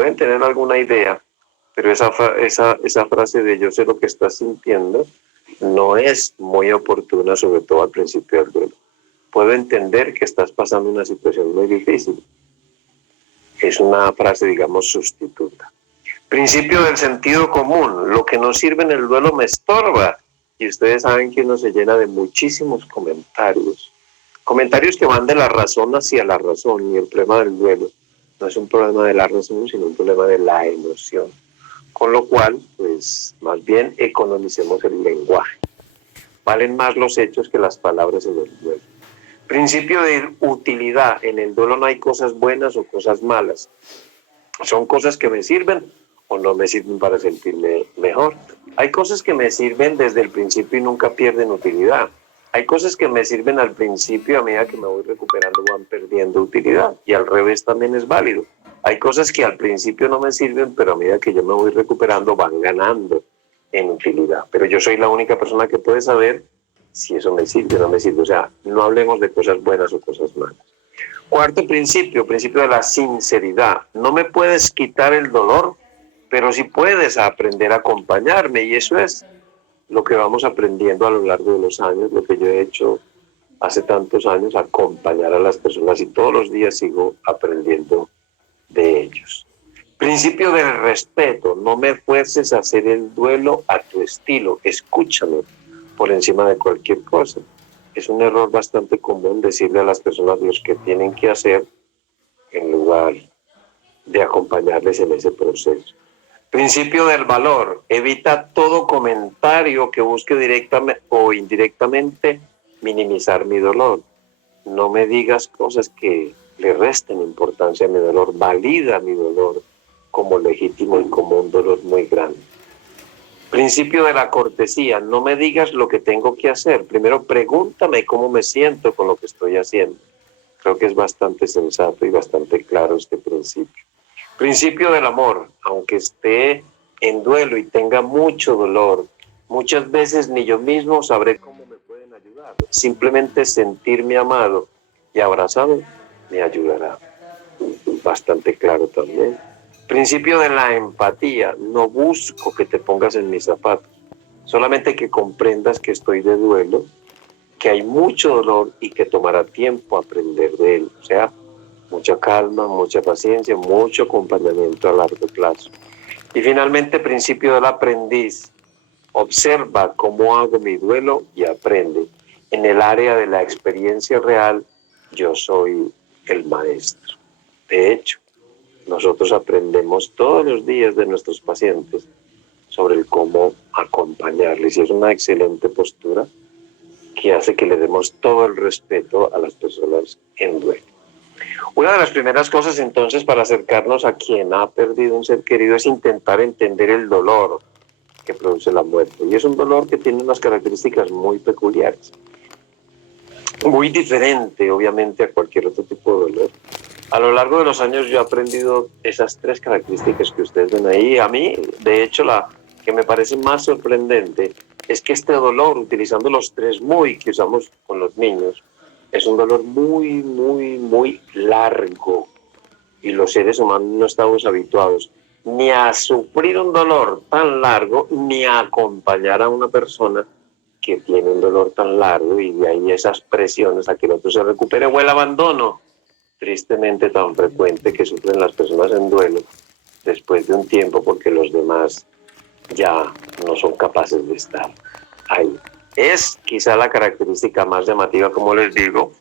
pueden tener alguna idea, pero esa frase de yo sé lo que estás sintiendo no es muy oportuna, sobre todo al principio del duelo. Puedo entender que estás pasando una situación muy difícil. Es una frase, digamos, sustituta. Principio del sentido común. Lo que no sirve en el duelo me estorba. Y ustedes saben que uno se llena de muchísimos comentarios. Comentarios que van de la razón hacia la razón. Y el problema del duelo no es un problema de la razón, sino un problema de la emoción. Con lo cual, pues, más bien economicemos el lenguaje. Valen más los hechos que las palabras en el duelo. Principio de utilidad. En el duelo no hay cosas buenas o cosas malas. Son cosas que me sirven o no me sirven para sentirme mejor. Hay cosas que me sirven desde el principio y nunca pierden utilidad. Hay cosas que me sirven al principio, a medida que me voy recuperando van perdiendo utilidad. Y al revés también es válido. Hay cosas que al principio no me sirven, pero a medida que yo me voy recuperando van ganando en utilidad. Pero yo soy la única persona que puede saber si eso me sirve o no me sirve. O sea, no hablemos de cosas buenas o cosas malas. Cuarto principio de la sinceridad. No me puedes quitar el dolor, pero sí puedes aprender a acompañarme. Y eso es lo que vamos aprendiendo a lo largo de los años, lo que yo he hecho hace tantos años, acompañar a las personas y todos los días sigo aprendiendo de ellos. Principio del respeto. No me fuerces a hacer el duelo a tu estilo. Escúchame por encima de cualquier cosa. Es un error bastante común decirle a las personas lo que tienen que hacer en lugar de acompañarles en ese proceso. Principio del valor. Evita todo comentario que busque directamente o indirectamente minimizar mi dolor. No me digas cosas que le resten importancia a mi dolor. Valida mi dolor como legítimo y como un dolor muy grande. Principio de la cortesía. No me digas lo que tengo que hacer. Primero pregúntame cómo me siento con lo que estoy haciendo. Creo que es bastante sensato y bastante claro este principio. Principio del amor. Aunque esté en duelo y tenga mucho dolor, muchas veces ni yo mismo sabré cómo me pueden ayudar. Simplemente sentirme amado y abrazado me ayudará. Bastante claro también. Principio de la empatía. No busco que te pongas en mis zapatos. Solamente que comprendas que estoy de duelo, que hay mucho dolor y que tomará tiempo aprender de él. O sea, mucha calma, mucha paciencia, mucho acompañamiento a largo plazo. Y finalmente, principio del aprendiz. Observa cómo hago mi duelo y aprende. En el área de la experiencia real, yo soy el maestro. De hecho, nosotros aprendemos todos los días de nuestros pacientes sobre el cómo acompañarles. Y es una excelente postura que hace que le demos todo el respeto a las personas en duelo. Una de las primeras cosas entonces para acercarnos a quien ha perdido un ser querido es intentar entender el dolor que produce la muerte. Y es un dolor que tiene unas características muy peculiares. Muy diferente, obviamente, a cualquier otro tipo de dolor. A lo largo de los años yo he aprendido esas tres características que ustedes ven ahí. A mí, de hecho, la que me parece más sorprendente es que este dolor, utilizando los tres muy que usamos con los niños, es un dolor muy, muy, muy largo. Y los seres humanos no estamos habituados ni a sufrir un dolor tan largo, ni a acompañar a una persona que tiene un dolor tan largo, y de ahí esas presiones a que el otro se recupere, o el abandono tristemente tan frecuente que sufren las personas en duelo después de un tiempo porque los demás ya no son capaces de estar ahí. Es quizá la característica más llamativa, como les digo,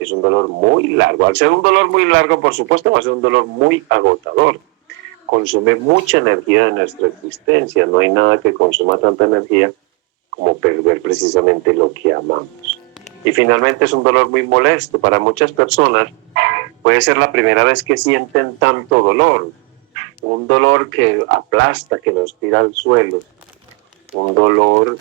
es un dolor muy largo. Al ser un dolor muy largo, por supuesto, va a ser un dolor muy agotador. Consume mucha energía de nuestra existencia. No hay nada que consuma tanta energía como perder precisamente lo que amamos. Y finalmente es un dolor muy molesto. Para muchas personas puede ser la primera vez que sienten tanto dolor. Un dolor que aplasta, que nos tira al suelo. Un dolor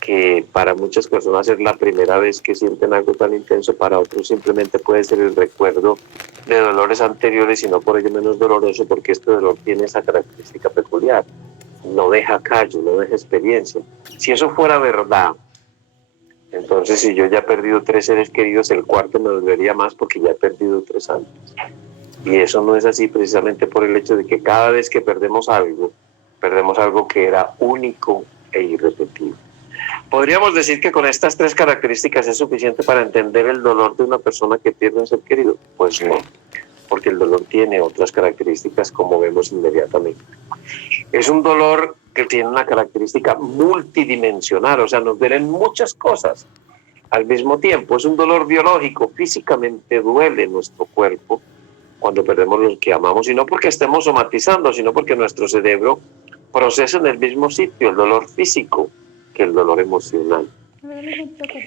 que para muchas personas es la primera vez que sienten algo tan intenso, para otros simplemente puede ser el recuerdo de dolores anteriores y no por ello menos doloroso, porque este dolor tiene esa característica peculiar. No deja callo, no deja experiencia. Si eso fuera verdad, entonces si yo ya he perdido 3 seres queridos, el cuarto me dolería más porque ya he perdido 3 antes. Y eso no es así precisamente por el hecho de que cada vez que perdemos algo que era único e irrepetible. ¿Podríamos decir que con estas tres características es suficiente para entender el dolor de una persona que pierde un ser querido? Pues no, porque el dolor tiene otras características, como vemos inmediatamente. Es un dolor que tiene una característica multidimensional, o sea, nos duelen muchas cosas al mismo tiempo. Es un dolor biológico, físicamente duele nuestro cuerpo cuando perdemos lo que amamos, y no porque estemos somatizando, sino porque nuestro cerebro procesa en el mismo sitio el dolor físico que el dolor emocional.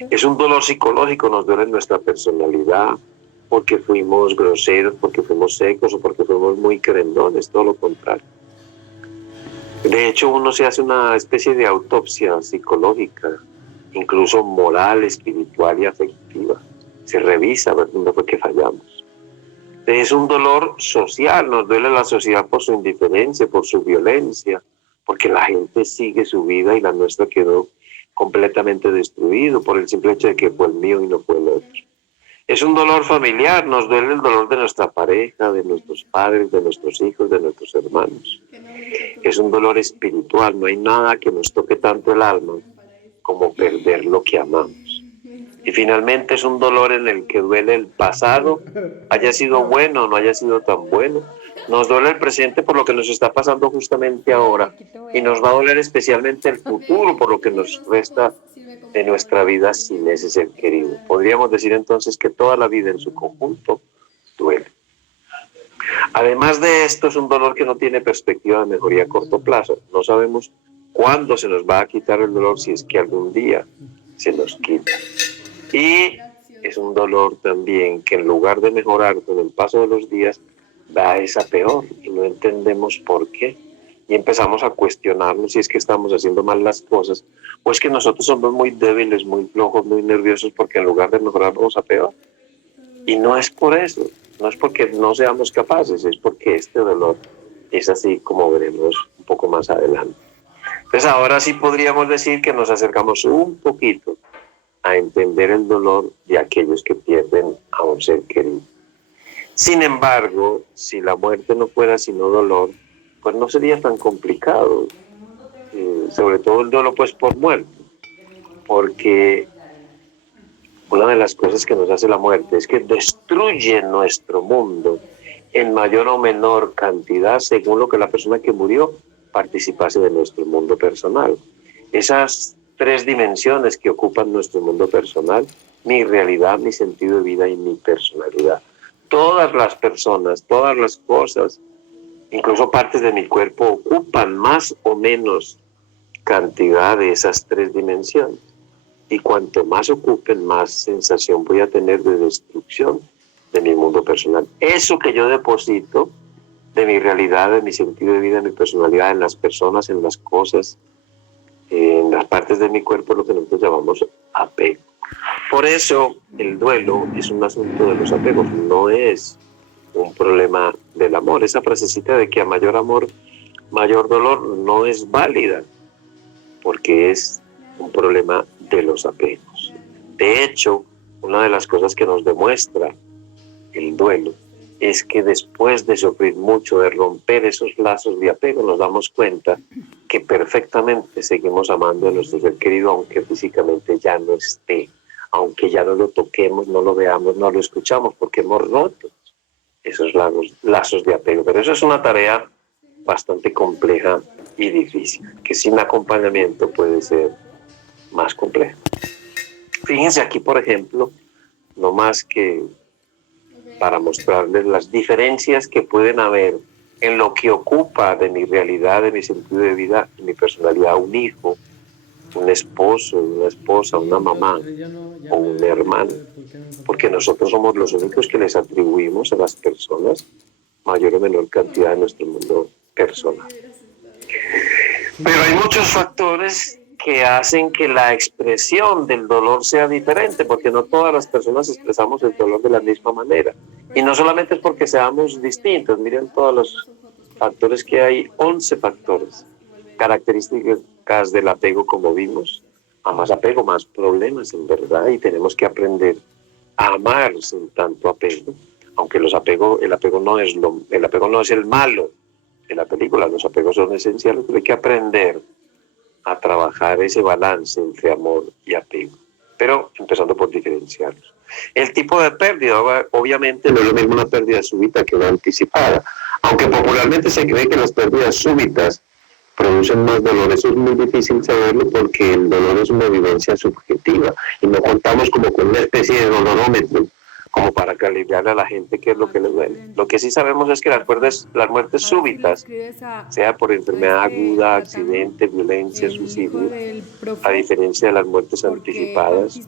Es un dolor psicológico, nos duele nuestra personalidad, porque fuimos groseros, porque fuimos secos o porque fuimos muy querendones, todo lo contrario. De hecho, uno se hace una especie de autopsia psicológica, incluso moral, espiritual y afectiva. Se revisa a ver dónde fue que fallamos. Es un dolor social, nos duele la sociedad por su indiferencia, por su violencia, porque la gente sigue su vida y la nuestra quedó completamente destruido por el simple hecho de que fue el mío y no fue el otro. Es un dolor familiar, nos duele el dolor de nuestra pareja, de nuestros padres, de nuestros hijos, de nuestros hermanos. Es un dolor espiritual, no hay nada que nos toque tanto el alma como perder lo que amamos. Y finalmente es un dolor en el que duele el pasado, haya sido bueno o no haya sido tan bueno. Nos duele el presente por lo que nos está pasando justamente ahora, y nos va a doler especialmente el futuro por lo que nos resta de nuestra vida sin ese ser querido. Podríamos decir entonces que toda la vida en su conjunto duele. Además de esto, es un dolor que no tiene perspectiva de mejoría a corto plazo. No sabemos cuándo se nos va a quitar el dolor, si es que algún día se nos quita. Y es un dolor también que en lugar de mejorar con el paso de los días, va a peor, y no entendemos por qué. Y empezamos a cuestionarnos si es que estamos haciendo mal las cosas, o es que nosotros somos muy débiles, muy flojos, muy nerviosos, porque en lugar de mejorar vamos a peor. Y no es por eso, no es porque no seamos capaces, es porque este dolor es así, como veremos un poco más adelante. Entonces ahora sí podríamos decir que nos acercamos un poquito a entender el dolor de aquellos que pierden a un ser querido. Sin embargo, si la muerte no fuera sino dolor, pues no sería tan complicado, sobre todo el dolor pues por muerte, porque una de las cosas que nos hace la muerte es que destruye nuestro mundo en mayor o menor cantidad según lo que la persona que murió participase de nuestro mundo personal. Esas tres dimensiones que ocupan nuestro mundo personal: mi realidad, mi sentido de vida y mi personalidad. Todas las personas, todas las cosas, incluso partes de mi cuerpo, ocupan más o menos cantidad de esas tres dimensiones. Y cuanto más ocupen, más sensación voy a tener de destrucción de mi mundo personal. Eso que yo deposito de mi realidad, de mi sentido de vida, de mi personalidad, en las personas, en las cosas, en las partes de mi cuerpo, es lo que nosotros llamamos apego. Por eso el duelo es un asunto de los apegos, no es un problema del amor. Esa frasecita de que a mayor amor, mayor dolor, no es válida, porque es un problema de los apegos. De hecho, una de las cosas que nos demuestra el duelo es que después de sufrir mucho, de romper esos lazos de apego, nos damos cuenta que perfectamente seguimos amando a nuestro ser querido, aunque físicamente ya no esté, aunque ya no lo toquemos, no lo veamos, no lo escuchamos, porque hemos roto esos lazos de apego. Pero eso es una tarea bastante compleja y difícil, que sin acompañamiento puede ser más compleja. Fíjense aquí, por ejemplo, no más que para mostrarles las diferencias que pueden haber en lo que ocupa de mi realidad, de mi sentido de vida, de mi personalidad, un hijo, un esposo, una esposa, una mamá o un hermano, porque nosotros somos los únicos que les atribuimos a las personas mayor o menor cantidad de nuestro mundo personal. Pero hay muchos factores que hacen que la expresión del dolor sea diferente, porque no todas las personas expresamos el dolor de la misma manera. Y no solamente es porque seamos distintos, miren todos los factores que hay, 11 factores, características del apego, como vimos. A más apego, más problemas, en verdad, y tenemos que aprender a amar sin tanto apego. aunque el apego no es el malo de la película, los apegos son esenciales, pero hay que aprender a trabajar ese balance entre amor y apego, pero empezando por diferenciarlos. El tipo de pérdida, obviamente, no es lo mismo una pérdida súbita que una anticipada, aunque popularmente se cree que las pérdidas súbitas producen más dolor. Eso es muy difícil saberlo porque el dolor es una vivencia subjetiva y no contamos como con una especie de dolorómetro como para calibrarle a la gente qué es lo que le duele. Lo que sí sabemos es que las muertes súbitas, sea por enfermedad aguda, accidente, violencia, suicidio, a diferencia de las muertes anticipadas,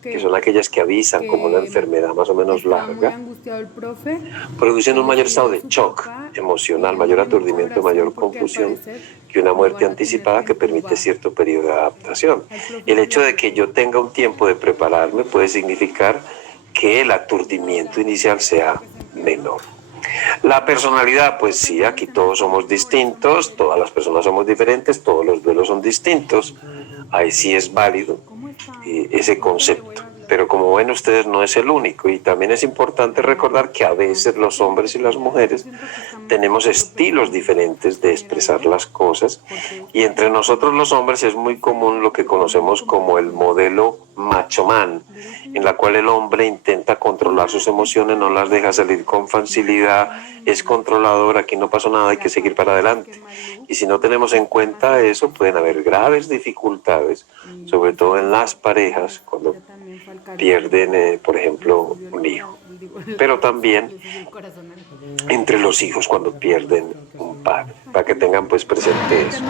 que son aquellas que avisan como una enfermedad más o menos larga, producen un mayor estado de shock emocional, mayor aturdimiento, mayor confusión que una muerte anticipada que permite cierto periodo de adaptación. El hecho de que yo tenga un tiempo de prepararme puede significar que el aturdimiento inicial sea menor. La personalidad, pues sí, aquí todos somos distintos, todas las personas somos diferentes, todos los duelos son distintos, ahí sí es válido ese concepto. Pero como ven ustedes, no es el único, y también es importante recordar que a veces los hombres y las mujeres tenemos estilos diferentes de expresar las cosas, y entre nosotros los hombres es muy común lo que conocemos como el modelo macho man, en la cual el hombre intenta controlar sus emociones, no las deja salir con facilidad, es controlador, aquí no pasó nada, hay que seguir para adelante. Y si no tenemos en cuenta eso, pueden haber graves dificultades, sobre todo en las parejas, cuando pierden, por ejemplo, un hijo. Pero también entre los hijos cuando pierden un padre, para que tengan pues presente eso.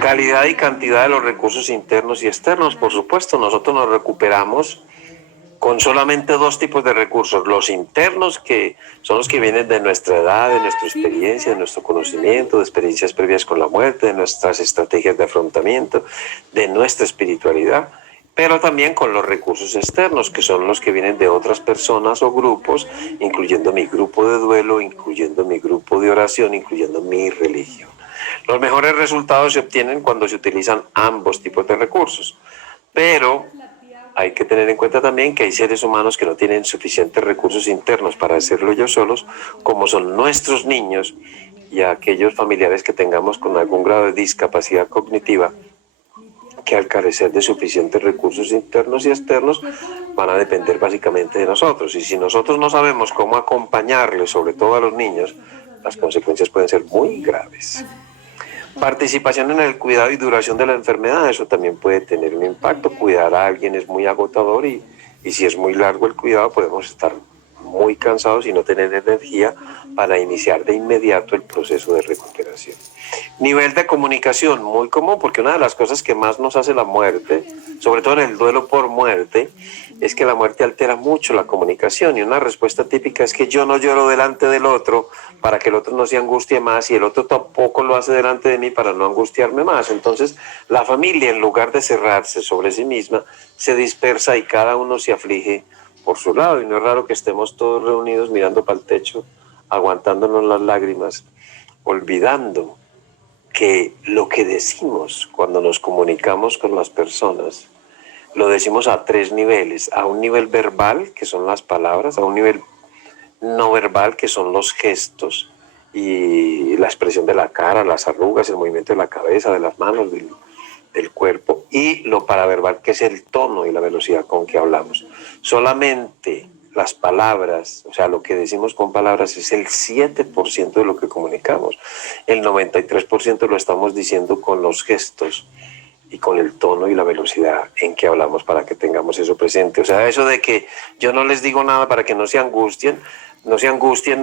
Calidad y cantidad de los recursos internos y externos, por supuesto, nosotros nos recuperamos con solamente dos tipos de recursos, los internos, que son los que vienen de nuestra edad, de nuestra experiencia, de nuestro conocimiento, de experiencias previas con la muerte, de nuestras estrategias de afrontamiento, de nuestra espiritualidad, pero también con los recursos externos, que son los que vienen de otras personas o grupos, incluyendo mi grupo de duelo, incluyendo mi grupo de oración, incluyendo mi religión. Los mejores resultados se obtienen cuando se utilizan ambos tipos de recursos, pero hay que tener en cuenta también que hay seres humanos que no tienen suficientes recursos internos para hacerlo ellos solos, como son nuestros niños y aquellos familiares que tengamos con algún grado de discapacidad cognitiva, que al carecer de suficientes recursos internos y externos van a depender básicamente de nosotros. Y si nosotros no sabemos cómo acompañarles, sobre todo a los niños, las consecuencias pueden ser muy graves. Participación en el cuidado y duración de la enfermedad, eso también puede tener un impacto. Cuidar a alguien es muy agotador y si es muy largo el cuidado podemos estar muy cansados y no tener energía para iniciar de inmediato el proceso de recuperación. Nivel de comunicación, muy común, porque una de las cosas que más nos hace la muerte, sobre todo en el duelo por muerte, es que la muerte altera mucho la comunicación, y una respuesta típica es que yo no lloro delante del otro para que el otro no se angustie más, y el otro tampoco lo hace delante de mí para no angustiarme más. Entonces la familia, en lugar de cerrarse sobre sí misma, se dispersa y cada uno se aflige por su lado, y no es raro que estemos todos reunidos mirando para el techo, aguantándonos las lágrimas, olvidando que lo que decimos cuando nos comunicamos con las personas lo decimos a tres niveles: a un nivel verbal, que son las palabras; a un nivel no verbal, que son los gestos y la expresión de la cara, las arrugas, el movimiento de la cabeza, de las manos, del cuerpo; y lo paraverbal, que es el tono y la velocidad con que hablamos. Solamente las palabras, o sea, lo que decimos con palabras, es el 7% de lo que comunicamos. El 93% lo estamos diciendo con los gestos y con el tono y la velocidad en que hablamos, para que tengamos eso presente. O sea, eso de que yo no les digo nada para que no se angustien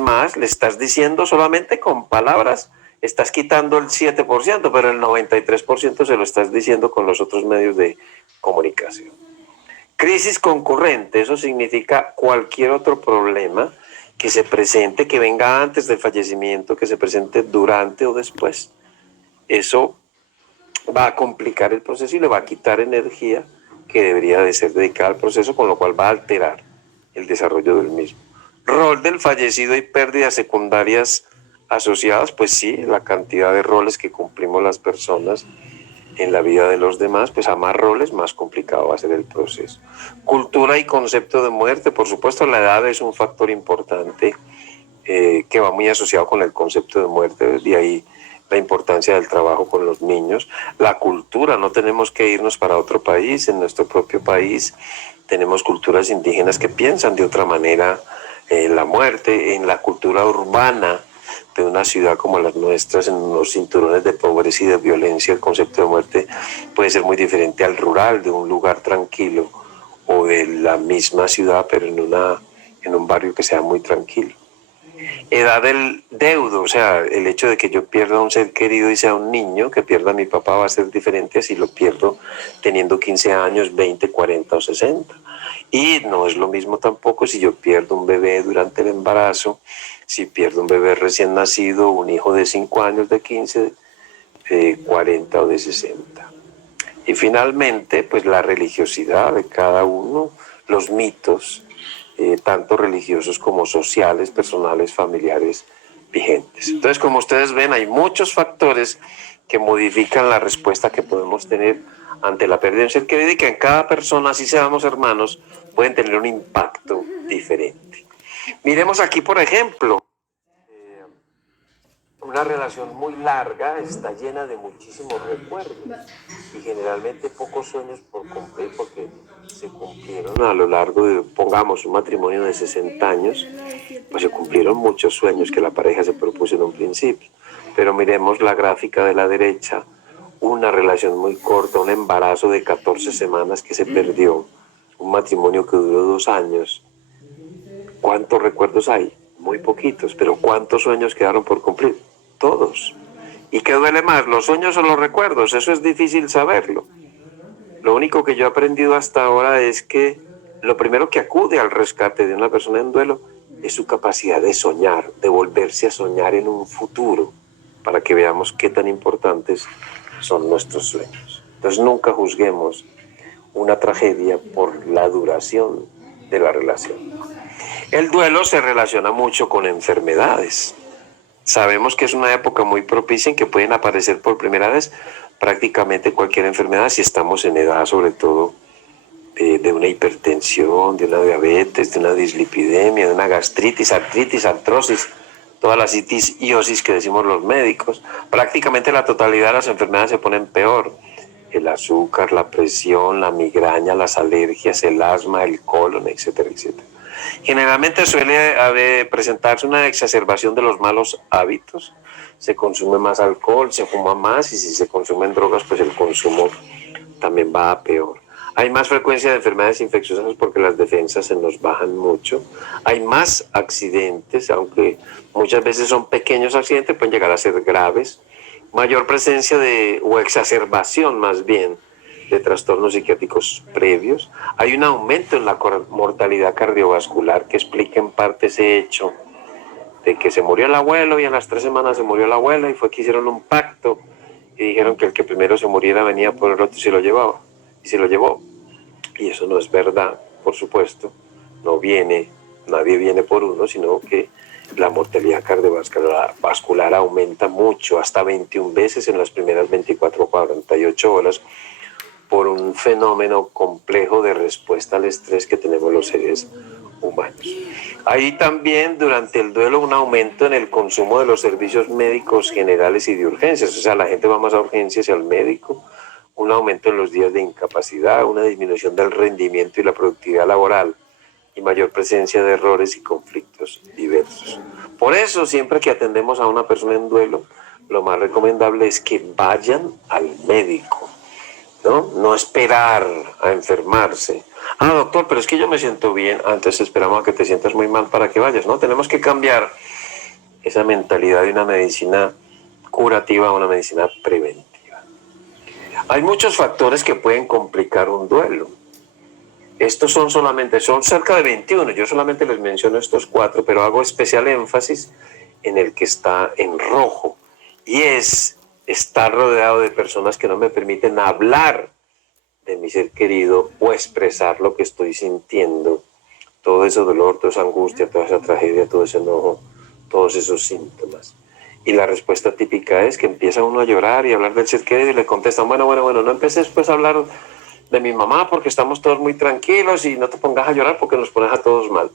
más, le estás diciendo solamente con palabras, estás quitando el 7%, pero el 93% se lo estás diciendo con los otros medios de comunicación. Crisis concurrente, eso significa cualquier otro problema que se presente, que venga antes del fallecimiento, que se presente durante o después. Eso va a complicar el proceso y le va a quitar energía que debería de ser dedicada al proceso, con lo cual va a alterar el desarrollo del mismo. Rol del fallecido y pérdidas secundarias asociadas, pues sí, la cantidad de roles que cumplimos las personas en la vida de los demás, pues a más roles, más complicado va a ser el proceso. Cultura y concepto de muerte, por supuesto, la edad es un factor importante que va muy asociado con el concepto de muerte, de ahí la importancia del trabajo con los niños. La cultura, no tenemos que irnos para otro país, en nuestro propio país tenemos culturas indígenas que piensan de otra manera la muerte. En la cultura urbana de una ciudad como las nuestras, en los cinturones de pobreza y de violencia, el concepto de muerte puede ser muy diferente al rural, de un lugar tranquilo, o de la misma ciudad, pero en un barrio que sea muy tranquilo. Edad del deudo, o sea, el hecho de que yo pierda un ser querido y sea un niño, que pierda a mi papá, va a ser diferente si lo pierdo teniendo 15 años, 20, 40 o 60. Y no es lo mismo tampoco si yo pierdo un bebé durante el embarazo, si pierdo un bebé recién nacido, un hijo de 5 años, de 15, de 40 o de 60. Y finalmente, pues la religiosidad de cada uno, los mitos, tanto religiosos como sociales, personales, familiares, vigentes. Entonces, como ustedes ven, hay muchos factores que modifican la respuesta que podemos tener ante la pérdida de un ser querido y que en cada persona, así seamos hermanos, pueden tener un impacto diferente. Miremos aquí, por ejemplo, una relación muy larga está llena de muchísimos recuerdos y generalmente pocos sueños por cumplir, porque se cumplieron a lo largo de, pongamos, un matrimonio de 60 años, pues se cumplieron muchos sueños que la pareja se propuso en un principio. Pero miremos la gráfica de la derecha, una relación muy corta, un embarazo de 14 semanas que se perdió, un matrimonio que duró 2 años. ¿Cuántos recuerdos hay? Muy poquitos, pero ¿cuántos sueños quedaron por cumplir? Todos. ¿Y qué duele más, los sueños o los recuerdos? Eso es difícil saberlo. Lo único que yo he aprendido hasta ahora es que lo primero que acude al rescate de una persona en duelo es su capacidad de soñar, de volverse a soñar en un futuro, para que veamos qué tan importantes son nuestros sueños. Entonces nunca juzguemos una tragedia por la duración de la relación. El duelo se relaciona mucho con enfermedades. Sabemos que es una época muy propicia en que pueden aparecer por primera vez prácticamente cualquier enfermedad, si estamos en edad sobre todo de una hipertensión, de una diabetes, de una dislipidemia, de una gastritis, artritis, artrosis, todas las itis y osis que decimos los médicos. Prácticamente la totalidad de las enfermedades se ponen peor. El azúcar, la presión, la migraña, las alergias, el asma, el colon, etcétera, etcétera. Generalmente suele presentarse una exacerbación de los malos hábitos. Se consume más alcohol, se fuma más, y si se consumen drogas, pues el consumo también va a peor. Hay más frecuencia de enfermedades infecciosas porque las defensas se nos bajan mucho. Hay más accidentes, aunque muchas veces son pequeños accidentes, pueden llegar a ser graves. Mayor presencia o exacerbación más bien, de trastornos psiquiátricos previos. Hay un aumento en la mortalidad cardiovascular que explica en parte ese hecho de que se murió el abuelo y a las 3 semanas se murió la abuela, y fue que hicieron un pacto y dijeron que el que primero se muriera venía por el otro y se lo llevaba. Y se lo llevó. Y eso no es verdad, por supuesto. Nadie viene por uno, sino que la mortalidad cardiovascular aumenta mucho, hasta 21 veces en las primeras 24 o 48 horas, por un fenómeno complejo de respuesta al estrés que tenemos los seres humanos. Hay también durante el duelo un aumento en el consumo de los servicios médicos generales y de urgencias, o sea, la gente va más a urgencias y al médico, un aumento en los días de incapacidad, una disminución del rendimiento y la productividad laboral, y mayor presencia de errores y conflictos diversos. Por eso, siempre que atendemos a una persona en duelo, lo más recomendable es que vayan al médico, ¿no? Esperar a enfermarse. Doctor, pero es que yo me siento bien. Antes esperamos a que te sientas muy mal para que vayas, ¿no? Tenemos que cambiar esa mentalidad de una medicina curativa a una medicina preventiva. Hay muchos factores que pueden complicar un duelo. Estos son cerca de 21. Yo solamente les menciono estos 4, pero hago especial énfasis en el que está en rojo. Y es estar rodeado de personas que no me permiten hablar de mi ser querido o expresar lo que estoy sintiendo. Todo ese dolor, toda esa angustia, toda esa tragedia, todo ese enojo, todos esos síntomas. Y la respuesta típica es que empieza uno a llorar y a hablar del ser querido y le contestan, bueno, no empeces pues a hablar de mi mamá porque estamos todos muy tranquilos y no te pongas a llorar porque nos pones a todos mal.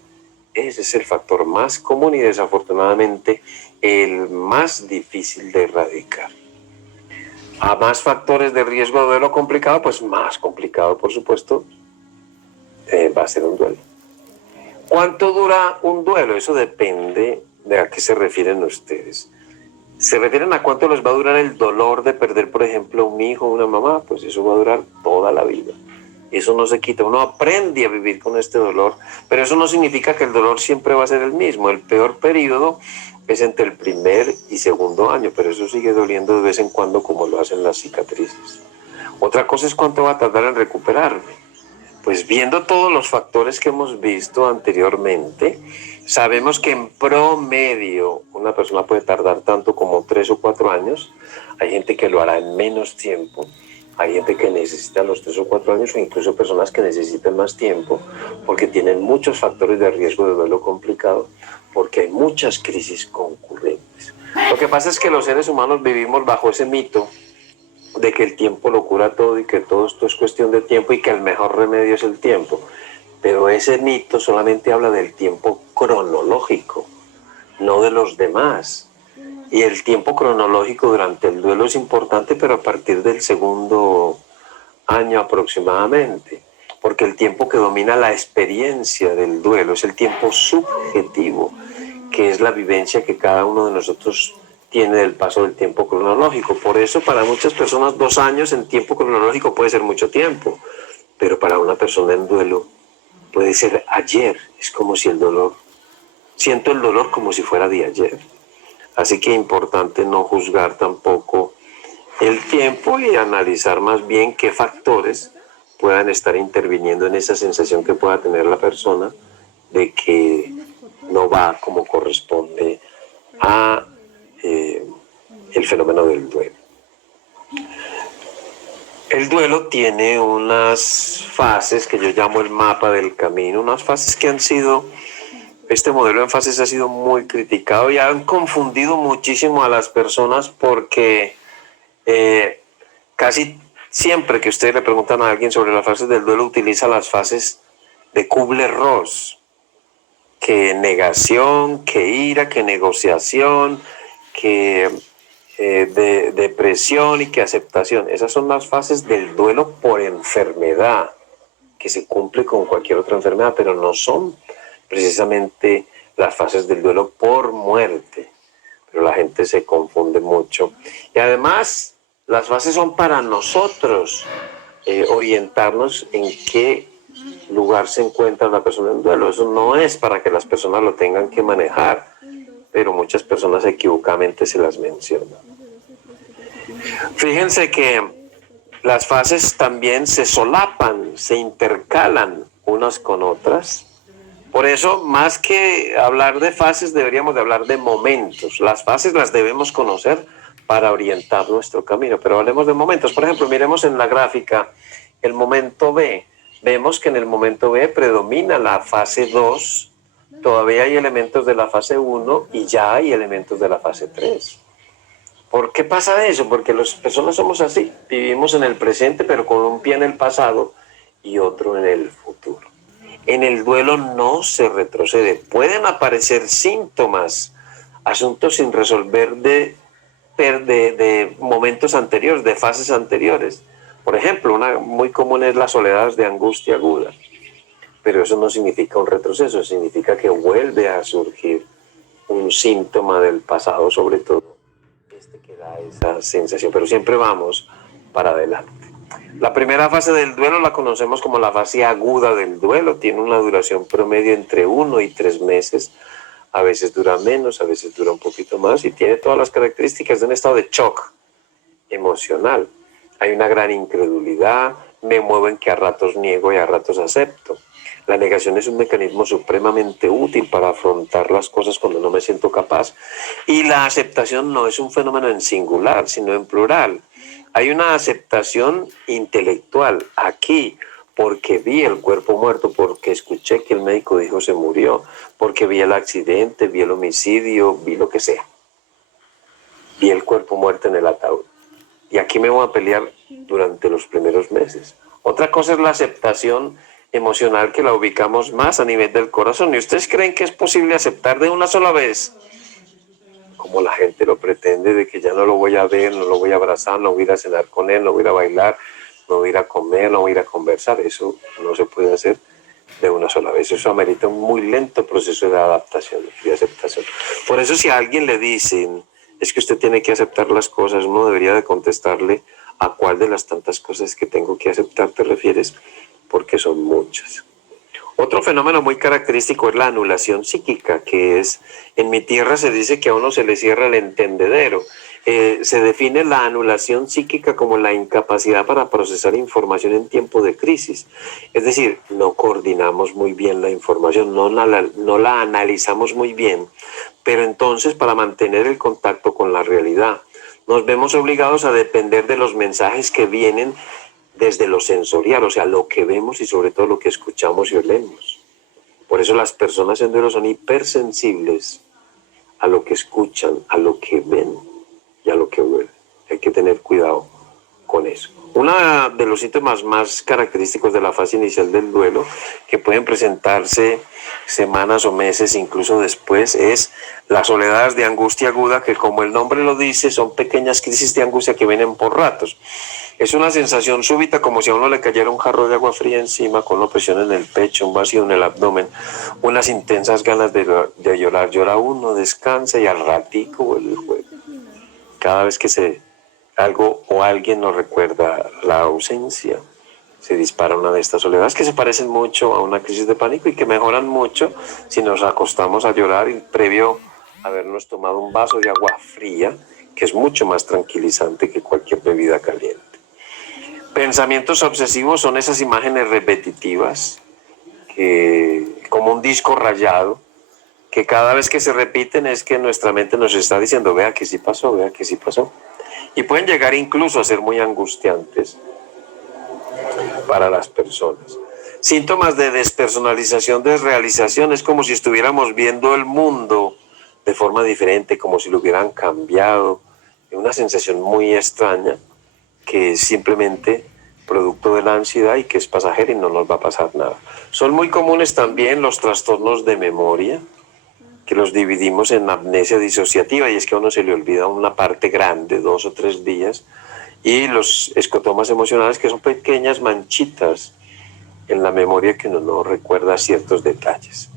Ese es el factor más común y desafortunadamente el más difícil de erradicar. A más factores de riesgo de duelo complicado, pues más complicado, por supuesto, va a ser un duelo. ¿Cuánto dura un duelo? Eso depende de a qué se refieren ustedes. ¿Se refieren a cuánto les va a durar el dolor de perder, por ejemplo, un hijo o una mamá? Pues eso va a durar toda la vida. Eso no se quita. Uno aprende a vivir con este dolor, pero eso no significa que el dolor siempre va a ser el mismo. El peor periodo es entre el primer y segundo año, pero eso sigue doliendo de vez en cuando como lo hacen las cicatrices. Otra cosa es cuánto va a tardar en recuperarme. Pues viendo todos los factores que hemos visto anteriormente, sabemos que en promedio una persona puede tardar tanto como 3 o 4 años. Hay gente que lo hará en menos tiempo. Hay gente que necesita los 3 o 4 años o incluso personas que necesitan más tiempo porque tienen muchos factores de riesgo de duelo complicado, porque hay muchas crisis concurrentes. Lo que pasa es que los seres humanos vivimos bajo ese mito de que el tiempo lo cura todo y que todo esto es cuestión de tiempo y que el mejor remedio es el tiempo. Pero ese mito solamente habla del tiempo cronológico, no de los demás. Y el tiempo cronológico durante el duelo es importante, pero a partir del segundo año aproximadamente, porque el tiempo que domina la experiencia del duelo es el tiempo subjetivo, que es la vivencia que cada uno de nosotros tiene del paso del tiempo cronológico. Por eso para muchas personas 2 años en tiempo cronológico puede ser mucho tiempo, pero para una persona en duelo puede ser ayer. Es como si siento el dolor como si fuera de ayer. Así que es importante no juzgar tampoco el tiempo y analizar más bien qué factores puedan estar interviniendo en esa sensación que pueda tener la persona de que no va como corresponde a el fenómeno del duelo. El duelo tiene unas fases que yo llamo el mapa del camino, unas fases que han sido, este modelo en fases ha sido muy criticado y han confundido muchísimo a las personas porque casi siempre que ustedes le preguntan a alguien sobre las fases del duelo utiliza las fases de Kubler-Ross, que negación, que ira, que negociación, que depresión y que aceptación. Esas son las fases del duelo por enfermedad, que se cumple con cualquier otra enfermedad, pero no son precisamente las fases del duelo por muerte. Pero la gente se confunde mucho. Y además, las fases son para nosotros orientarnos en qué lugar se encuentra la persona en duelo. Eso no es para que las personas lo tengan que manejar, pero muchas personas equivocadamente se las mencionan. Fíjense que las fases también se solapan, se intercalan unas con otras. Por eso, más que hablar de fases, deberíamos de hablar de momentos. Las fases las debemos conocer para orientar nuestro camino, pero hablemos de momentos. Por ejemplo, miremos en la gráfica el momento B. Vemos que en el momento B predomina la fase 2, todavía hay elementos de la fase 1 y ya hay elementos de la fase 3. ¿Por qué pasa eso? Porque las personas somos así, vivimos en el presente pero con un pie en el pasado y otro en el futuro. En el duelo no se retrocede, pueden aparecer síntomas, asuntos sin resolver de momentos anteriores, de fases anteriores. Por ejemplo, una muy común es la soledad de angustia aguda, pero eso no significa un retroceso, significa que vuelve a surgir un síntoma del pasado, sobre todo que da esa sensación, pero siempre vamos para adelante. La primera fase del duelo la conocemos como la fase aguda del duelo, tiene una duración promedio entre 1 y 3 meses, a veces dura menos, a veces dura un poquito más y tiene todas las características de un estado de shock emocional. Hay una gran incredulidad, me muevo en que a ratos niego y a ratos acepto. La negación es un mecanismo supremamente útil para afrontar las cosas cuando no me siento capaz. Y la aceptación no es un fenómeno en singular, sino en plural. Hay una aceptación intelectual aquí, porque vi el cuerpo muerto, porque escuché que el médico dijo se murió, porque vi el accidente, vi el homicidio, vi lo que sea. vi el cuerpo muerto en el ataúd. Y aquí me voy a pelear durante los primeros meses. Otra cosa es la aceptación emocional, que la ubicamos más a nivel del corazón. ¿Y ustedes creen que es posible aceptar de una sola vez, como la gente lo pretende, de que ya no lo voy a ver, no lo voy a abrazar, no voy a ir a cenar con él, no voy a ir a bailar, no voy a ir a comer, no voy a ir a conversar? Eso no se puede hacer de una sola vez. Eso amerita un muy lento proceso de adaptación y de aceptación. Por eso, si a alguien le dicen, es que usted tiene que aceptar las cosas, uno debería de contestarle, ¿a cuál de las tantas cosas que tengo que aceptar te refieres? Porque son muchas. Otro fenómeno muy característico es la anulación psíquica, que es, en mi tierra se dice que a uno se le cierra el entendedero. Se define la anulación psíquica como la incapacidad para procesar información en tiempo de crisis. Es decir, no coordinamos muy bien la información, no la analizamos muy bien, pero entonces, para mantener el contacto con la realidad, nos vemos obligados a depender de los mensajes que vienen desde lo sensorial, o sea, lo que vemos y sobre todo lo que escuchamos y olemos. Por eso las personas en duelo son hipersensibles a lo que escuchan, a lo que ven y a lo que huelen. Hay que tener cuidado con eso. Uno de los síntomas más característicos de la fase inicial del duelo, que pueden presentarse semanas o meses incluso después, es las oleadas de angustia aguda, que, como el nombre lo dice, son pequeñas crisis de angustia que vienen por ratos. Es una sensación súbita, como si a uno le cayera un jarro de agua fría encima, con una presión en el pecho, un vacío en el abdomen, unas intensas ganas de llorar. Llora uno, descansa y al ratico vuelve el juego. Cada vez que algo o alguien nos recuerda la ausencia, se dispara una de estas oleadas, que se parecen mucho a una crisis de pánico y que mejoran mucho si nos acostamos a llorar previo a habernos tomado un vaso de agua fría, que es mucho más tranquilizante que cualquier bebida caliente. Pensamientos obsesivos son esas imágenes repetitivas, como un disco rayado, que cada vez que se repiten es que nuestra mente nos está diciendo, vea que sí pasó, vea que sí pasó. Y pueden llegar incluso a ser muy angustiantes para las personas. Síntomas de despersonalización, desrealización, es como si estuviéramos viendo el mundo de forma diferente, como si lo hubieran cambiado. Una sensación muy extraña, que es simplemente producto de la ansiedad y que es pasajera y no nos va a pasar nada. Son muy comunes también los trastornos de memoria, que los dividimos en amnesia disociativa, y es que a uno se le olvida una parte grande, 2 o 3 días, y los escotomas emocionales, que son pequeñas manchitas en la memoria que uno no recuerda ciertos detalles.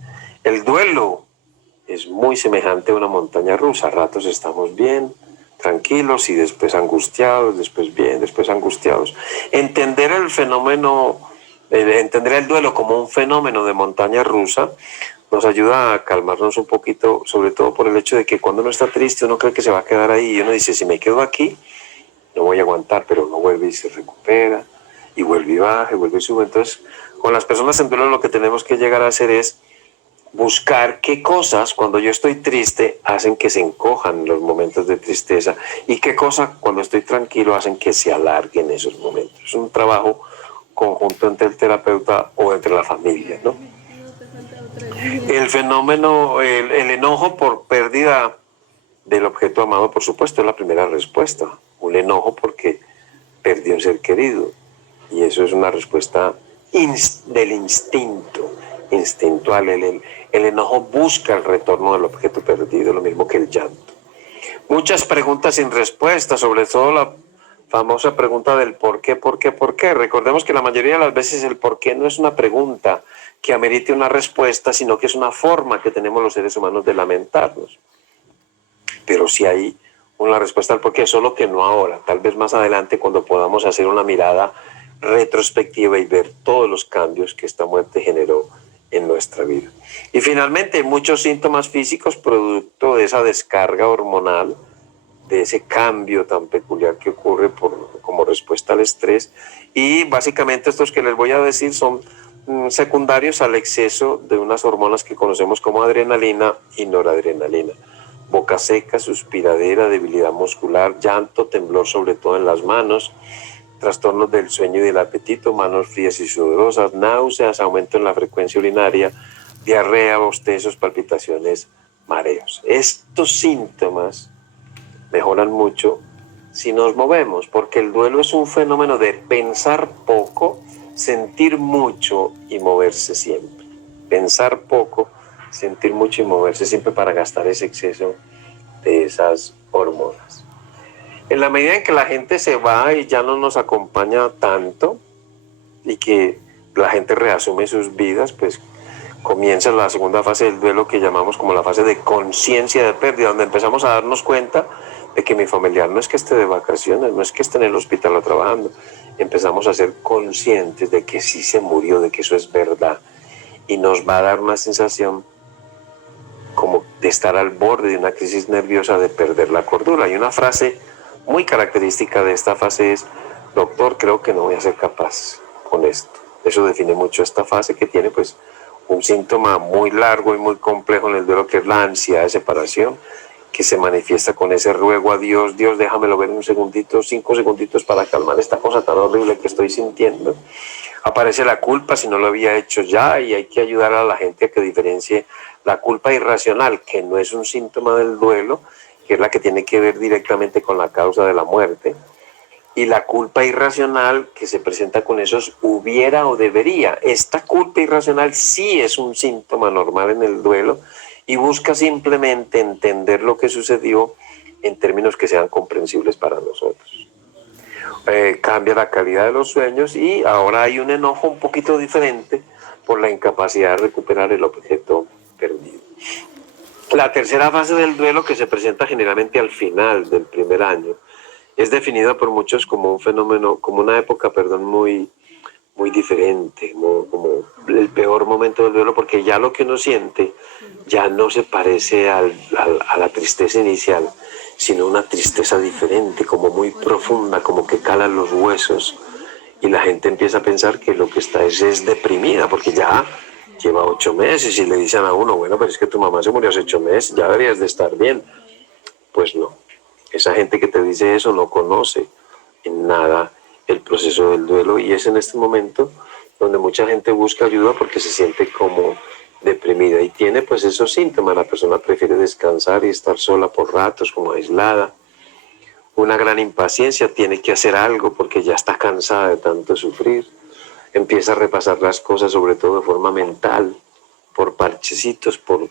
El duelo es muy semejante a una montaña rusa. A ratos estamos bien, tranquilos, y después angustiados, después bien, después angustiados. Entender el fenómeno, entender el duelo como un fenómeno de montaña rusa, nos ayuda a calmarnos un poquito, sobre todo por el hecho de que cuando uno está triste uno cree que se va a quedar ahí, y uno dice, si me quedo aquí no voy a aguantar, pero uno vuelve y se recupera, y vuelve y baja, y vuelve y sube. Entonces, con las personas en duelo lo que tenemos que llegar a hacer es buscar qué cosas, cuando yo estoy triste, hacen que se encojan los momentos de tristeza, y qué cosas, cuando estoy tranquilo, hacen que se alarguen esos momentos. Es un trabajo conjunto entre el terapeuta o entre la familia, ¿no? El fenómeno, el enojo por pérdida del objeto amado, por supuesto, es la primera respuesta. Un enojo porque perdió un ser querido. Y eso es una respuesta del instinto, instintual. El enojo busca el retorno del objeto perdido, lo mismo que el llanto. Muchas preguntas sin respuesta, sobre todo la famosa pregunta del por qué, por qué, por qué. Recordemos que la mayoría de las veces el por qué no es una pregunta que amerite una respuesta, sino que es una forma que tenemos los seres humanos de lamentarnos. Pero sí hay una respuesta al por qué, solo que no ahora. Tal vez más adelante, cuando podamos hacer una mirada retrospectiva y ver todos los cambios que esta muerte generó en nuestra vida. Y finalmente, muchos síntomas físicos producto de esa descarga hormonal, de ese cambio tan peculiar que ocurre como respuesta al estrés. Y básicamente estos que les voy a decir son secundarios al exceso de unas hormonas que conocemos como adrenalina y noradrenalina. Boca seca, suspiradera, debilidad muscular, llanto, temblor sobre todo en las manos, trastornos del sueño y del apetito, manos frías y sudorosas, náuseas, aumento en la frecuencia urinaria, diarrea, bostezos, palpitaciones, mareos. Estos síntomas mejoran mucho si nos movemos, porque el duelo es un fenómeno de pensar poco, sentir mucho y moverse siempre. Pensar poco, sentir mucho y moverse siempre para gastar ese exceso de esas hormonas. En la medida en que la gente se va y ya no nos acompaña tanto y que la gente reasume sus vidas, pues comienza la segunda fase del duelo que llamamos como la fase de conciencia de pérdida, donde empezamos a darnos cuenta de que mi familiar no es que esté de vacaciones, no es que esté en el hospital o trabajando. Empezamos a ser conscientes de que sí se murió, de que eso es verdad. Y nos va a dar una sensación como de estar al borde de una crisis nerviosa, de perder la cordura. Y una frase muy característica de esta fase es: doctor, creo que no voy a ser capaz con esto. Eso define mucho esta fase, que tiene pues un síntoma muy largo y muy complejo en el duelo, que es la ansiedad de separación, que se manifiesta con ese ruego a Dios: Dios, déjamelo ver un segundito, 5 segunditos para calmar esta cosa tan horrible que estoy sintiendo. Aparece la culpa si no lo había hecho ya, y hay que ayudar a la gente a que diferencie la culpa irracional, que no es un síntoma del duelo, que es la que tiene que ver directamente con la causa de la muerte, y la culpa irracional que se presenta con esos hubiera o debería. Esta culpa irracional sí es un síntoma normal en el duelo y busca simplemente entender lo que sucedió en términos que sean comprensibles para nosotros. Cambia la calidad de los sueños y ahora hay un enojo un poquito diferente por la incapacidad de recuperar el objeto perdido. La tercera fase del duelo, que se presenta generalmente al final del primer año, es definida por muchos como un fenómeno, como una época, muy diferente, como el peor momento del duelo, porque ya lo que uno siente ya no se parece a la tristeza inicial, sino una tristeza diferente, como muy profunda, como que cala los huesos, y la gente empieza a pensar que lo que está es deprimida, porque ya lleva 8 meses y le dicen a uno: bueno, pero es que tu mamá se murió hace 8 meses, ya deberías de estar bien. Pues no, esa gente que te dice eso no conoce en nada el proceso del duelo, y es en este momento donde mucha gente busca ayuda porque se siente como deprimida y tiene pues esos síntomas. La persona prefiere descansar y estar sola por ratos, como aislada. Una gran impaciencia, tiene que hacer algo porque ya está cansada de tanto sufrir. Empieza a repasar las cosas, sobre todo de forma mental, por parchecitos, por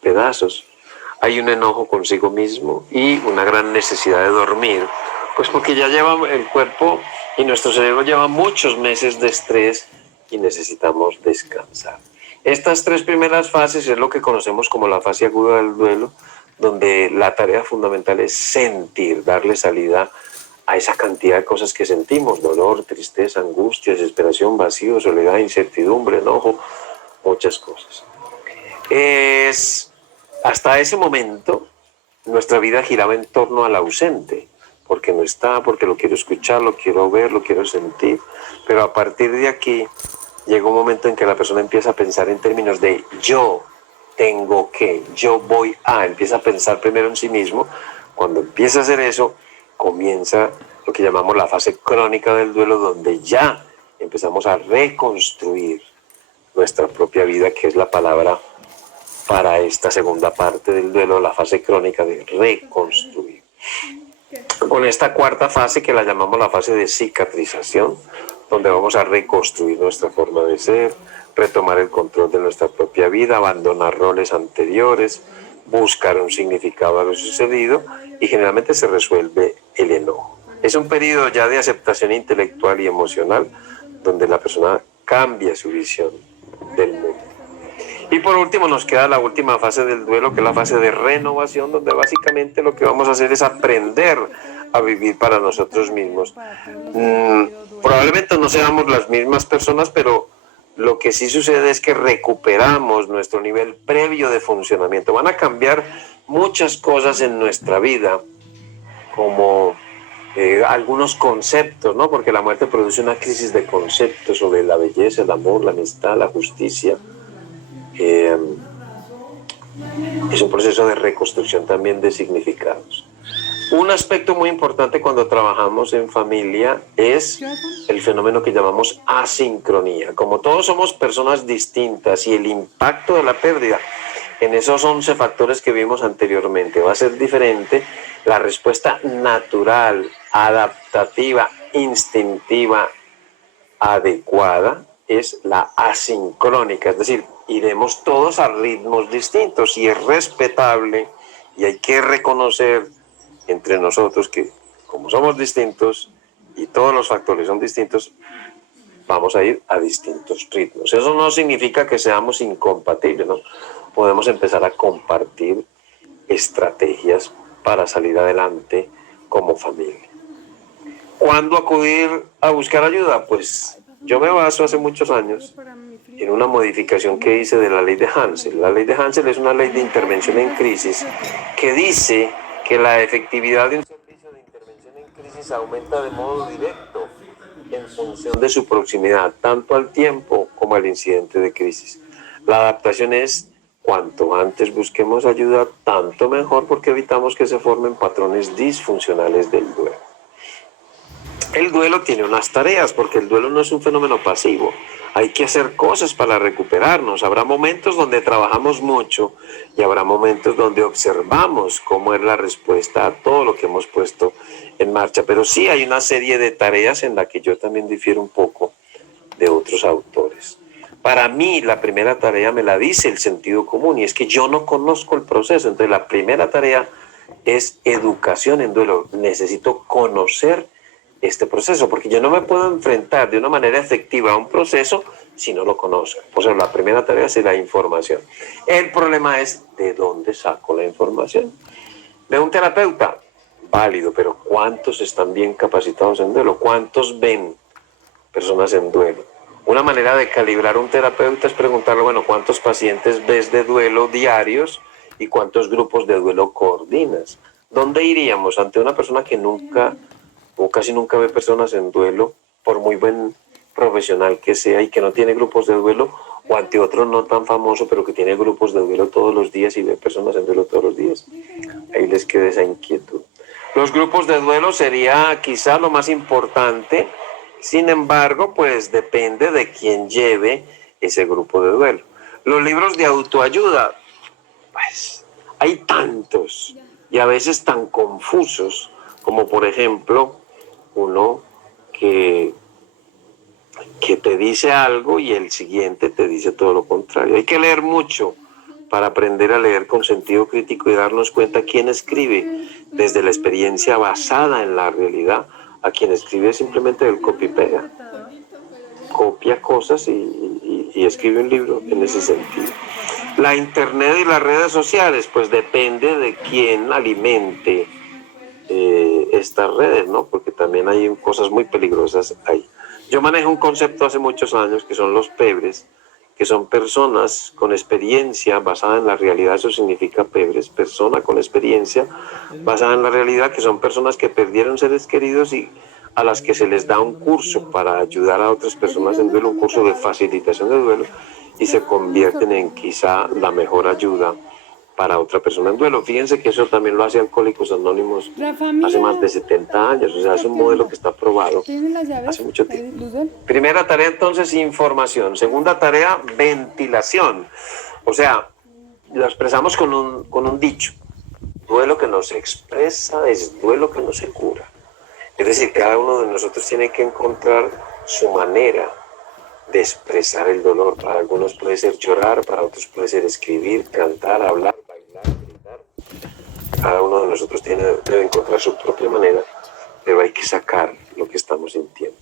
pedazos. Hay un enojo consigo mismo y una gran necesidad de dormir, pues porque ya lleva el cuerpo y nuestro cerebro lleva muchos meses de estrés y necesitamos descansar. Estas 3 primeras fases es lo que conocemos como la fase aguda del duelo, donde la tarea fundamental es sentir, darle salida a esa cantidad de cosas que sentimos: dolor, tristeza, angustia, desesperación, vacío, soledad, incertidumbre, enojo, muchas cosas. Hasta ese momento nuestra vida giraba en torno al ausente, porque no está, porque lo quiero escuchar, lo quiero ver, lo quiero sentir. Pero a partir de aquí llega un momento en que la persona empieza a pensar en términos de yo tengo que, yo voy a, empieza a pensar primero en sí mismo. Cuando empieza a hacer eso, comienza lo que llamamos la fase crónica del duelo, donde ya empezamos a reconstruir nuestra propia vida, que es la palabra para esta segunda parte del duelo, la fase crónica de reconstruir. Con esta cuarta fase, que la llamamos la fase de cicatrización, donde vamos a reconstruir nuestra forma de ser, retomar el control de nuestra propia vida, abandonar roles anteriores, buscar un significado a lo sucedido, y generalmente se resuelve el enojo. Es un periodo ya de aceptación intelectual y emocional, donde la persona cambia su visión del mundo. Y por último nos queda la última fase del duelo, que es la fase de renovación, donde básicamente lo que vamos a hacer es aprender a vivir para nosotros mismos. Probablemente no seamos las mismas personas, pero lo que sí sucede es que recuperamos nuestro nivel previo de funcionamiento. Van a cambiar muchas cosas en nuestra vida, como algunos conceptos, ¿no? Porque la muerte produce una crisis de conceptos sobre la belleza, el amor, la amistad, la justicia. Es un proceso de reconstrucción también de significados. Un aspecto muy importante cuando trabajamos en familia es el fenómeno que llamamos asincronía. Como todos somos personas distintas y el impacto de la pérdida en esos 11 factores que vimos anteriormente. Va a ser diferente la respuesta natural, adaptativa, instintiva, adecuada, es la asincrónica, es decir, iremos todos a ritmos distintos y es respetable y hay que reconocer entre nosotros que como somos distintos y todos los factores son distintos, vamos a ir a distintos ritmos. Eso no significa que seamos incompatibles, ¿no? Podemos empezar a compartir estrategias para salir adelante como familia. ¿Cuándo acudir a buscar ayuda? Pues yo me baso hace muchos años en una modificación que hice de la ley de Hansel. La ley de Hansel es una ley de intervención en crisis que dice que la efectividad de un servicio de intervención en crisis aumenta de modo directo en función de su proximidad, tanto al tiempo como al incidente de crisis. La adaptación es cuanto antes busquemos ayuda, tanto mejor, porque evitamos que se formen patrones disfuncionales del duelo. El duelo tiene unas tareas, porque el duelo no es un fenómeno pasivo. Hay que hacer cosas para recuperarnos. Habrá momentos donde trabajamos mucho y habrá momentos donde observamos cómo es la respuesta a todo lo que hemos puesto en marcha. Pero sí hay una serie de tareas en la que yo también difiero un poco de otros autores. Para mí, la primera tarea me la dice el sentido común, y es que yo no conozco el proceso. Entonces, la primera tarea es educación en duelo. Necesito conocer este proceso, porque yo no me puedo enfrentar de una manera efectiva a un proceso si no lo conozco. Por eso la primera tarea es la información. El problema es de dónde saco la información. De un terapeuta, válido, pero ¿cuántos están bien capacitados en duelo? ¿Cuántos ven personas en duelo? Una manera de calibrar un terapeuta es preguntarle, bueno, ¿cuántos pacientes ves de duelo diarios y cuántos grupos de duelo coordinas? ¿Dónde iríamos ante una persona que nunca o casi nunca ve personas en duelo, por muy buen profesional que sea y que no tiene grupos de duelo, o ante otro no tan famoso pero que tiene grupos de duelo todos los días y ve personas en duelo todos los días? Ahí les queda esa inquietud. Los grupos de duelo sería quizá lo más importante. Sin embargo, pues depende de quién lleve ese grupo de duelo. Los libros de autoayuda, pues hay tantos y a veces tan confusos, como por ejemplo uno que te dice algo y el siguiente te dice todo lo contrario. Hay que leer mucho para aprender a leer con sentido crítico y darnos cuenta quién escribe desde la experiencia basada en la realidad a quien escribe simplemente el copy-pega. Copia cosas y escribe un libro en ese sentido. La internet y las redes sociales, pues depende de quién alimente estas redes, ¿no? Porque también hay cosas muy peligrosas ahí. Yo manejo un concepto hace muchos años que son los pebres, que son personas con experiencia basada en la realidad. Eso significa pebres, persona con experiencia basada en la realidad, que son personas que perdieron seres queridos y a las que se les da un curso para ayudar a otras personas en duelo, un curso de facilitación de duelo, y se convierten en quizá la mejor ayuda para otra persona en duelo. Fíjense que eso también lo hace Alcohólicos Anónimos hace más de 70 años, o sea, es un modelo que está probado hace mucho tiempo. Primera tarea entonces, información. Segunda tarea, ventilación. O sea, lo expresamos con un dicho: duelo que no se expresa es duelo que no se cura. Es decir, cada uno de nosotros tiene que encontrar su manera de expresar el dolor. Para algunos puede ser llorar, para otros puede ser escribir, cantar, hablar, bailar, gritar. Cada uno de nosotros debe encontrar su propia manera, pero hay que sacar lo que estamos sintiendo.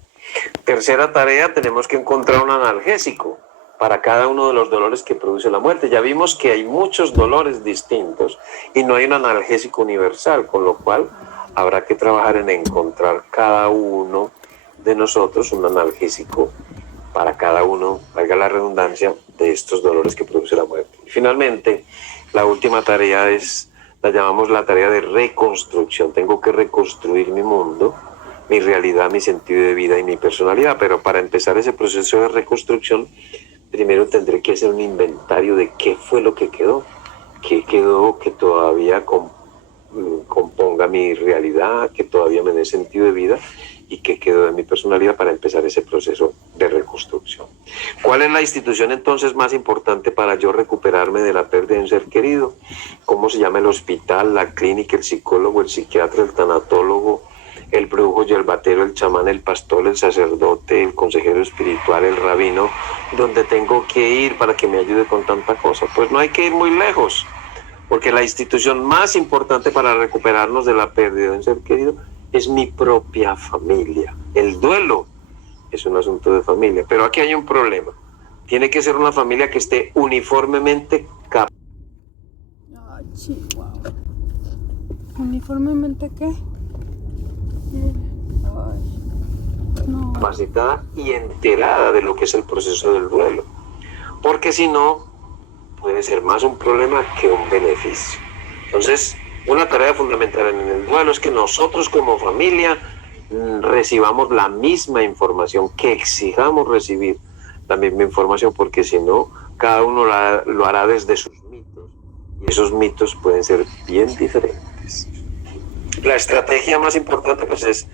Tercera tarea, tenemos que encontrar un analgésico para cada uno de los dolores que produce la muerte. Ya vimos que hay muchos dolores distintos y no hay un analgésico universal, con lo cual habrá que trabajar en encontrar cada uno de nosotros un analgésico para cada uno, valga la redundancia, de estos dolores que produce la muerte. Y finalmente, la última tarea la llamamos la tarea de reconstrucción. Tengo que reconstruir mi mundo, mi realidad, mi sentido de vida y mi personalidad, pero para empezar ese proceso de reconstrucción, primero tendré que hacer un inventario de qué fue lo que quedó que todavía componga mi realidad, que todavía me dé sentido de vida, y qué quedó de mi personalidad para empezar ese proceso de reconstrucción. ¿Cuál es la institución entonces más importante para yo recuperarme de la pérdida de un ser querido? ¿Cómo se llama el hospital, la clínica, el psicólogo, el psiquiatra, el tanatólogo, el brujo, y el batero, el chamán, el pastor, el sacerdote, el consejero espiritual, el rabino, donde tengo que ir para que me ayude con tanta cosa? Pues no hay que ir muy lejos, porque la institución más importante para recuperarnos de la pérdida de un ser querido es mi propia familia. El duelo es un asunto de familia, pero aquí hay un problema. Tiene que ser una familia que esté uniformemente Ay, Chihuahua. ¿Uniformemente qué? Ay, no. capacitada y enterada de lo que es el proceso del duelo, porque si no, puede ser más un problema que un beneficio. Entonces, una tarea fundamental en el duelo es que nosotros como familia recibamos la misma información, que exijamos recibir la misma información, porque si no, cada uno lo hará desde sus mitos, y esos mitos pueden ser bien diferentes. La estrategia más importante pues es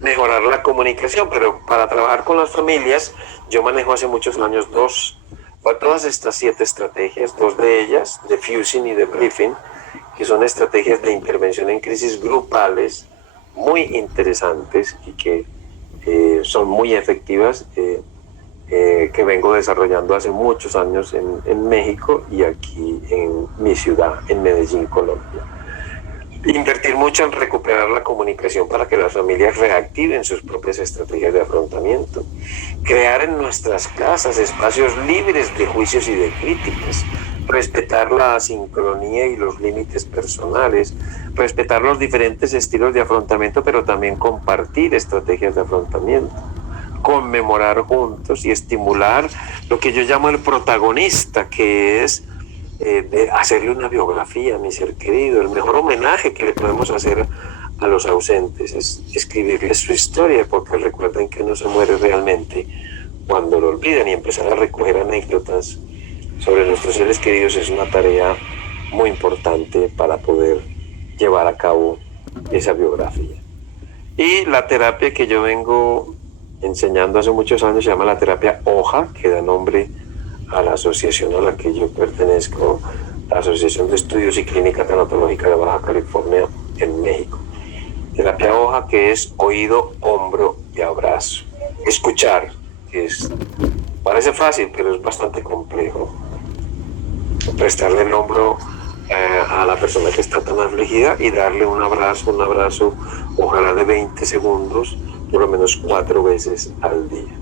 mejorar la comunicación, pero para trabajar con las familias yo manejo hace muchos años todas estas 7 estrategias, 2 de ellas, de fusing y de briefing, que son estrategias de intervención en crisis grupales muy interesantes y que son muy efectivas, que vengo desarrollando hace muchos años en México y aquí en mi ciudad, en Medellín, Colombia. Invertir mucho en recuperar la comunicación para que las familias reactiven sus propias estrategias de afrontamiento. Crear en nuestras casas espacios libres de juicios y de críticas. Respetar la sincronía y los límites personales. Respetar los diferentes estilos de afrontamiento, pero también compartir estrategias de afrontamiento. Conmemorar juntos y estimular lo que yo llamo el protagonista, que es de hacerle una biografía a mi ser querido. El mejor homenaje que le podemos hacer a los ausentes es escribirles su historia, porque recuerden que uno se muere realmente cuando lo olvidan, y empezar a recoger anécdotas sobre nuestros seres queridos es una tarea muy importante para poder llevar a cabo esa biografía. Y la terapia que yo vengo enseñando hace muchos años se llama la terapia Hoja, que da nombre a la asociación a la que yo pertenezco, la Asociación de Estudios y Clínica Tanatológica de Baja California en México. Terapia Hoja, que es oído, hombro y abrazo. Escuchar, que parece fácil, pero es bastante complejo. Prestarle el hombro a la persona que está tan afligida y darle un abrazo, ojalá de 20 segundos, por lo menos 4 veces al día.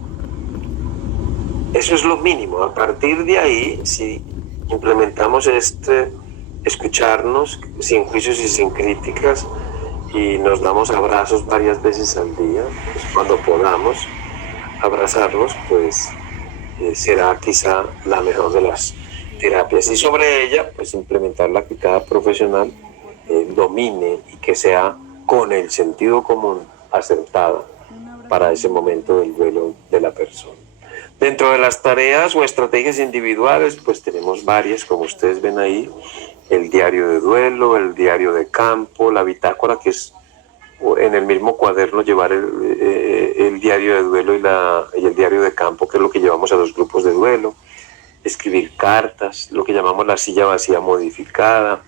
Eso es lo mínimo. A partir de ahí, si implementamos escucharnos sin juicios y sin críticas, y nos damos abrazos varias veces al día, pues cuando podamos abrazarnos, pues será quizá la mejor de las terapias. Y sobre ella, pues implementarla, que cada profesional domine y que sea con el sentido común acertada para ese momento del duelo de la persona. Dentro de las tareas o estrategias individuales, pues tenemos varias, como ustedes ven ahí: el diario de duelo, el diario de campo, la bitácora, que es en el mismo cuaderno llevar el diario de duelo y el diario de campo, que es lo que llevamos a los grupos de duelo. Escribir cartas, lo que llamamos la silla vacía modificada,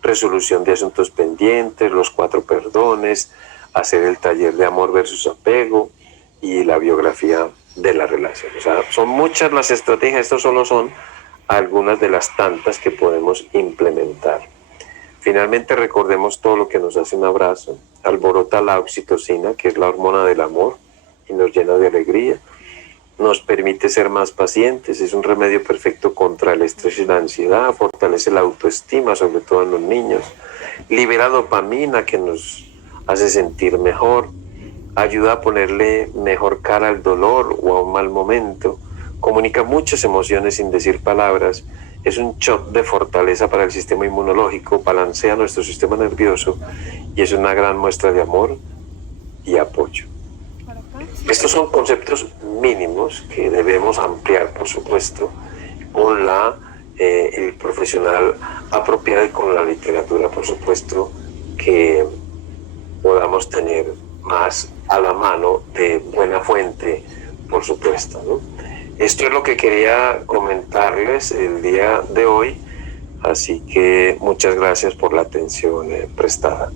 resolución de asuntos pendientes, los 4 perdones, hacer el taller de amor versus apego y la biografía de la relación. O sea, son muchas las estrategias, estos solo son algunas de las tantas que podemos implementar. Finalmente, recordemos todo lo que nos hace un abrazo. Alborota la oxitocina, que es la hormona del amor, y nos llena de alegría. Nos permite ser más pacientes, es un remedio perfecto contra el estrés y la ansiedad, fortalece la autoestima, sobre todo en los niños. Libera dopamina, que nos hace sentir mejor. Ayuda a ponerle mejor cara al dolor o a un mal momento. Comunica muchas emociones sin decir palabras. Es un shot de fortaleza para el sistema inmunológico, balancea nuestro sistema nervioso y es una gran muestra de amor y apoyo. Estos son conceptos mínimos que debemos ampliar, por supuesto, con el profesional apropiado y con la literatura, por supuesto, que podamos tener más a la mano de buena fuente, por supuesto, ¿no? Esto es lo que quería comentarles el día de hoy, así que muchas gracias por la atención prestada.